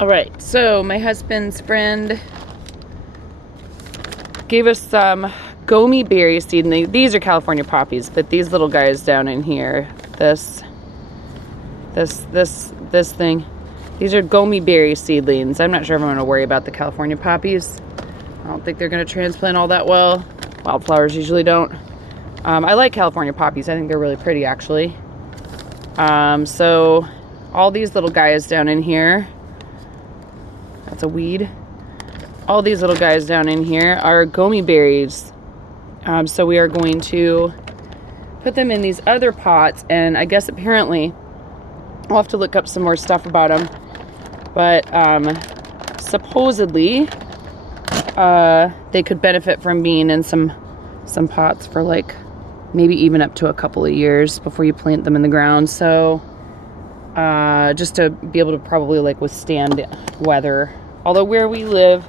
All right, so my husband's friend gave us some Goumi berry seedling. These are California poppies, but these little guys down in here, this thing, these are Goumi berry seedlings. I'm not sure if I'm going to worry about the California poppies. I don't think they're going to transplant all that well. Wildflowers usually don't. I like California poppies. I think they're really pretty, actually. So all these little guys down in here, that's a weed. All these little guys down in here are Goumi berries. So we are going to put them in these other pots, and I guess apparently I'll have to look up some more stuff about them. But supposedly they could benefit from being in some pots for like maybe even up to a couple of years before you plant them in the ground. So just to be able to probably like withstand weather. Although where we live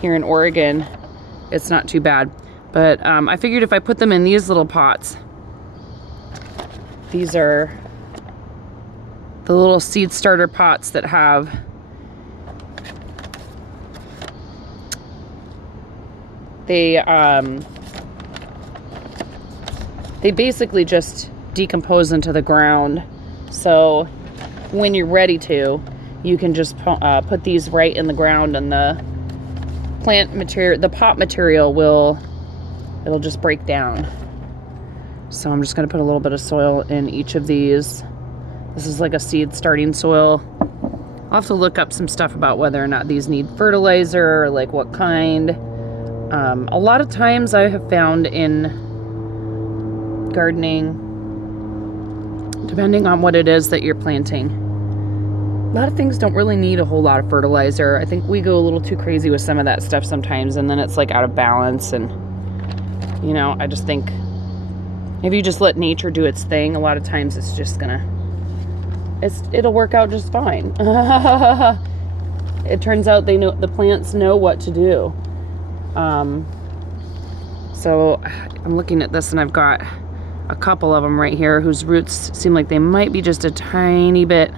here in Oregon, it's not too bad. But I figured if I put them in these little pots, these are the little seed starter pots that have they basically just decompose into the ground. So when you're ready to, you can just put these right in the ground, and the plant material, the pot material it'll just break down. So I'm just going to put a little bit of soil in each of these. This is like a seed starting soil. I'll have to look up some stuff about whether or not these need fertilizer or like what kind. A lot of times I have found in gardening, depending on what it is that you're planting, a lot of things don't really need a whole lot of fertilizer. I think we go a little too crazy with some of that stuff sometimes, and then it's like out of balance. And you know, I just think if you just let nature do its thing, a lot of times it's just it'll work out just fine. It turns out the plants know what to do. So I'm looking at this, and I've got a couple of them right here whose roots seem like they might be just a tiny bit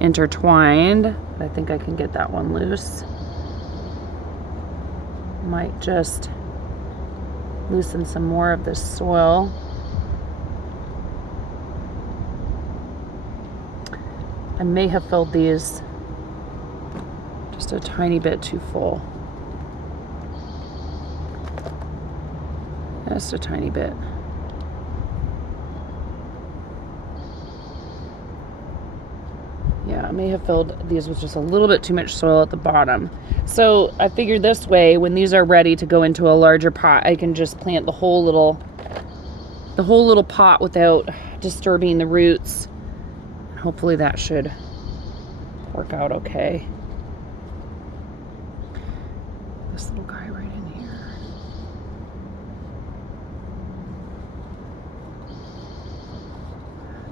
intertwined. I think I can get that one loose. Might just loosen some more of this soil. I may have filled these just a tiny bit too full. Just a tiny bit. Yeah, I may have filled these with just a little bit too much soil at the bottom. So I figured this way, when these are ready to go into a larger pot, I can just plant the whole little pot without disturbing the roots. Hopefully that should work out okay. This little guy right in here.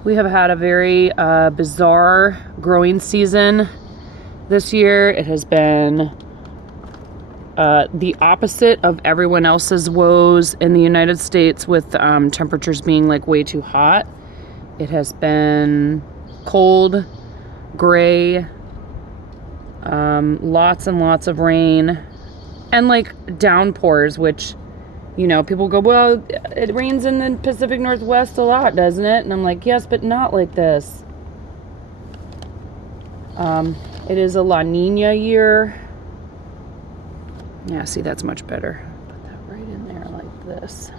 We have had a very bizarre growing season this year. It has been the opposite of everyone else's woes in the United States, with temperatures being like way too hot. It has been cold, gray, lots and lots of rain, and like downpours, which, you know, people go, well, it rains in the Pacific Northwest a lot, doesn't it? And I'm like, yes, but not like this. It is a La Nina year. Yeah, see, that's much better. Put that right in there like this.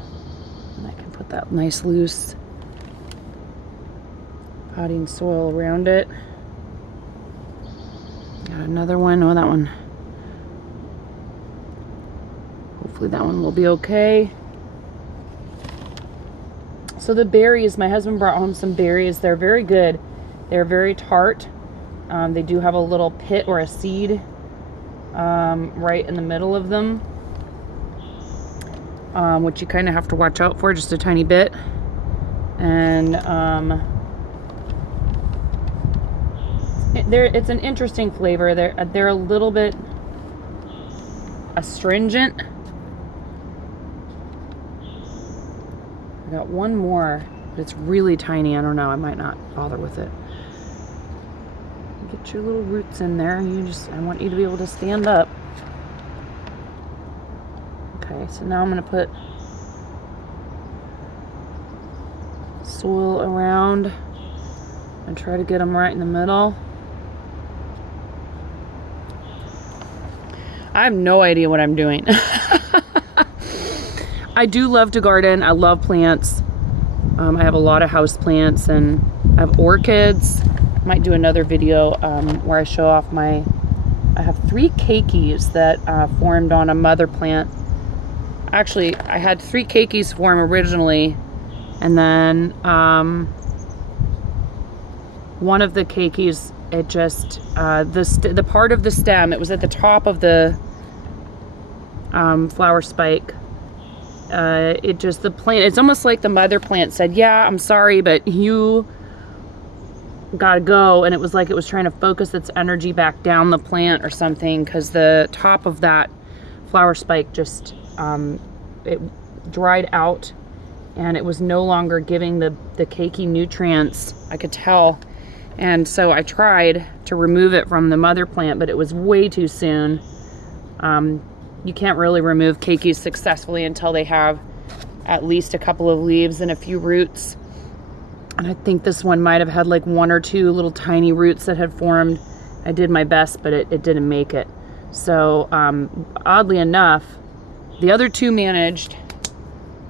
And I can put that nice loose potting soil around it. Got another one. Oh, that one. Hopefully that one will be okay. So the berries, my husband brought home some berries. They're very good. They're very tart. They do have a little pit or a seed right in the middle of them, which you kind of have to watch out for just a tiny bit. And it's an interesting flavor. They're a little bit astringent. I got one more, but it's really tiny. I don't know. I might not bother with it. Get your little roots in there. I want you to be able to stand up. Okay, so now I'm going to put soil around and try to get them right in the middle. I have no idea what I'm doing. I do love to garden. I love plants. I have a lot of house plants and I have orchids. Might do another video where I show off I have 3 keikis that formed on a mother plant. Actually, I had 3 keikis form originally, and then one of the keikis, it just, the part of the stem, it was at the top of the flower spike. The plant, it's almost like the mother plant said, yeah, I'm sorry, but you gotta go. And it was like it was trying to focus its energy back down the plant or something, because the top of that flower spike just, it dried out and it was no longer giving the keiki nutrients, I could tell. And so I tried to remove it from the mother plant, but it was way too soon. You can't really remove keikis successfully until they have at least a couple of leaves and a few roots. And I think this one might have had like 1 or 2 little tiny roots that had formed. I did my best, but it didn't make it. So oddly enough, the other 2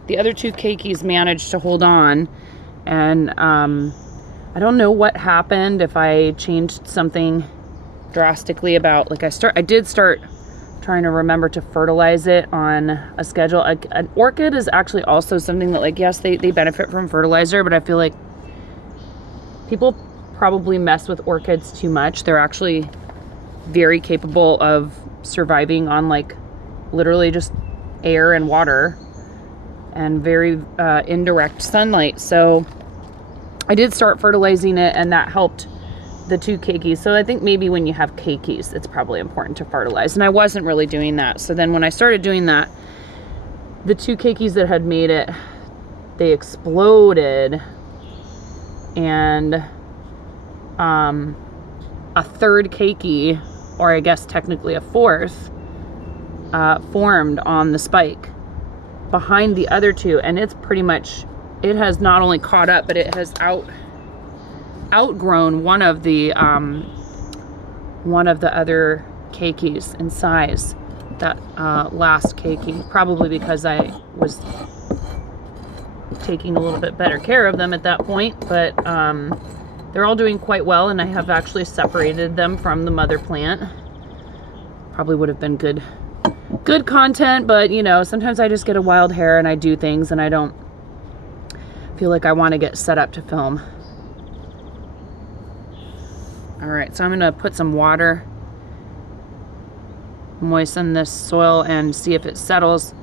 keikis managed to hold on. And I don't know what happened, if I changed something drastically about, like I did start trying to remember to fertilize it on a schedule. An orchid is actually also something that, like, yes, they benefit from fertilizer, but I feel like people probably mess with orchids too much. They're actually very capable of surviving on like literally just air and water and very indirect sunlight. So I did start fertilizing it, and that helped the 2 keikis. So I think maybe when you have keikis, it's probably important to fertilize. And I wasn't really doing that. So then when I started doing that, the 2 keikis that had made it, they exploded. And a 3rd keiki, or I guess technically a 4th, formed on the spike behind the other 2. And it's pretty much, it has not only caught up, but it has outgrown one of the other keikis in size. That last keiki, probably because I was taking a little bit better care of them at that point. But they're all doing quite well, and I have actually separated them from the mother plant. Probably would have been good content, but you know, sometimes I just get a wild hair and I do things and I don't feel like I want to get set up to film. All right, so I'm gonna put some water, moisten this soil and see if it settles.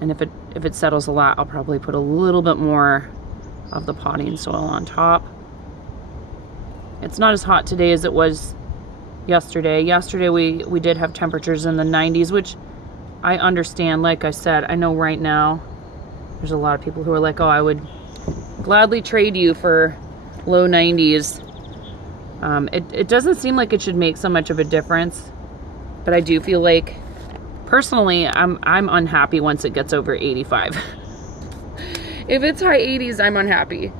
And if it settles a lot, I'll probably put a little bit more of the potting soil on top. It's not as hot today as it was yesterday. Yesterday we did have temperatures in the 90s, which I understand. Like I said, I know right now there's a lot of people who are like, oh, I would gladly trade you for low 90s. It doesn't seem like it should make so much of a difference, but I do feel like personally I'm unhappy once it gets over 85. If it's high 80s, I'm unhappy.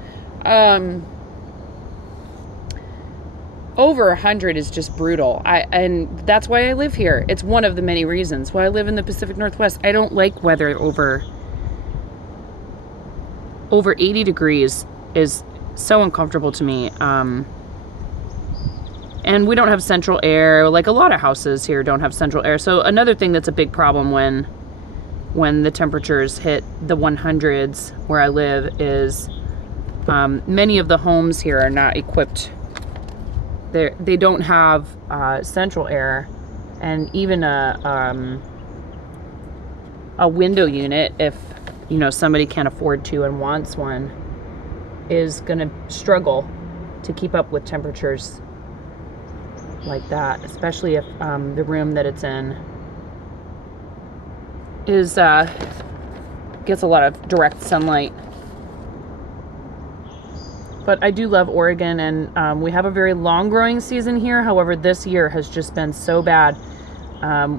Over 100 is just brutal. And that's why I live here. It's one of the many reasons why I live in the Pacific Northwest. I don't like weather over 80 degrees. Is so uncomfortable to me. And we don't have central air. Like a lot of houses here don't have central air. So another thing that's a big problem when the temperatures hit the 100s where I live is many of the homes here are not equipped. They don't have central air, and even a window unit, if you know somebody can't afford to and wants one, is gonna struggle to keep up with temperatures like that, especially if the room that it's in is gets a lot of direct sunlight. But I do love Oregon, and we have a very long growing season here. However, this year has just been so bad.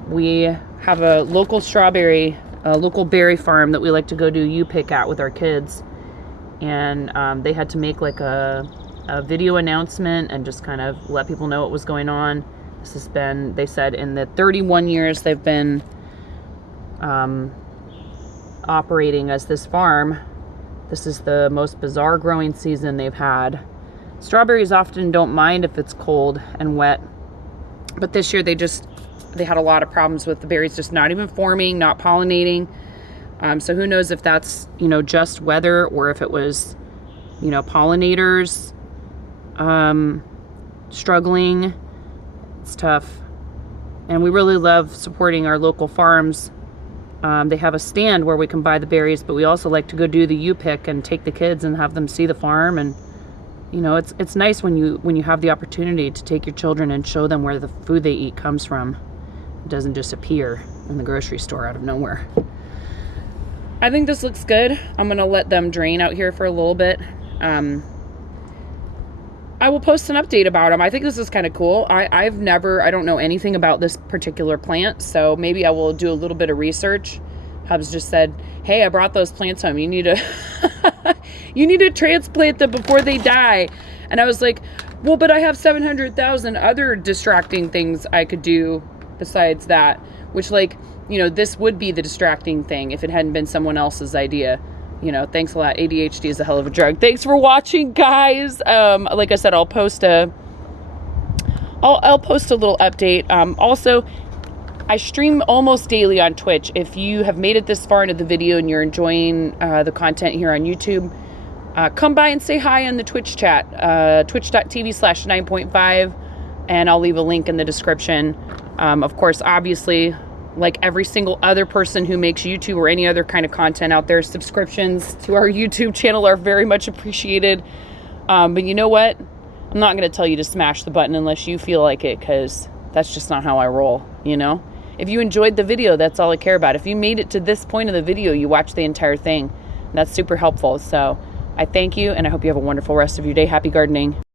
We have a local local berry farm that we like to go do U-pick at with our kids. And they had to make like a video announcement and just kind of let people know what was going on. This has been, they said, in the 31 years they've been operating as this farm, this is the most bizarre growing season they've had. Strawberries often don't mind if it's cold and wet, but this year they had a lot of problems with the berries just not even forming, not pollinating. So who knows if that's, you know, just weather or if it was, you know, pollinators struggling. It's tough. And we really love supporting our local farms. They have a stand where we can buy the berries, but we also like to go do the U-pick and take the kids and have them see the farm. And you know, it's nice when you have the opportunity to take your children and show them where the food they eat comes from. It doesn't just appear in the grocery store out of nowhere. I think this looks good. I'm gonna let them drain out here for a little bit. I will post an update about them. I think this is kind of cool. I don't know anything about this particular plant, so maybe I will do a little bit of research. Hubs just said, hey, I brought those plants home. You need to you need to transplant them before they die. And I was like, well, but I have 700,000 other distracting things I could do besides that, which, like, you know, this would be the distracting thing if it hadn't been someone else's idea. You know, thanks a lot. ADHD is a hell of a drug. Thanks for watching, guys. Like I said, I'll post a little update. Also, I stream almost daily on Twitch. If you have made it this far into the video and you're enjoying the content here on YouTube, come by and say hi on the Twitch chat, twitch.tv/9.5, and I'll leave a link in the description. Of course, obviously, like every single other person who makes YouTube or any other kind of content out there, subscriptions to our YouTube channel are very much appreciated. But you know what? I'm not going to tell you to smash the button unless you feel like it, because that's just not how I roll, you know? If you enjoyed the video, that's all I care about. If you made it to this point of the video, you watched the entire thing. That's super helpful. So I thank you, and I hope you have a wonderful rest of your day. Happy gardening.